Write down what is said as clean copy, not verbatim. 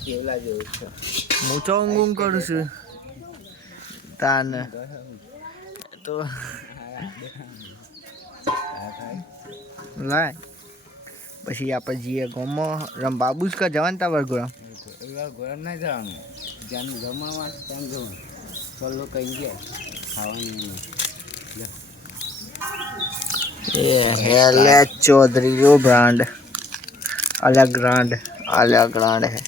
કેવલા જેવું છે હું તો ઊંઘ કરું છું તાન તો લાય પછી આપણે જઈએ ગામમાં બાબુસ કા જવાનું તા વરગોળા ગરમ નહીં જવાનું જ્યાં જમવા ત્યાં જવાનું ચાલો કઈ ગયા ખાવાનું ये है ले चौधरी वो ब्रांड अलग ब्रांड है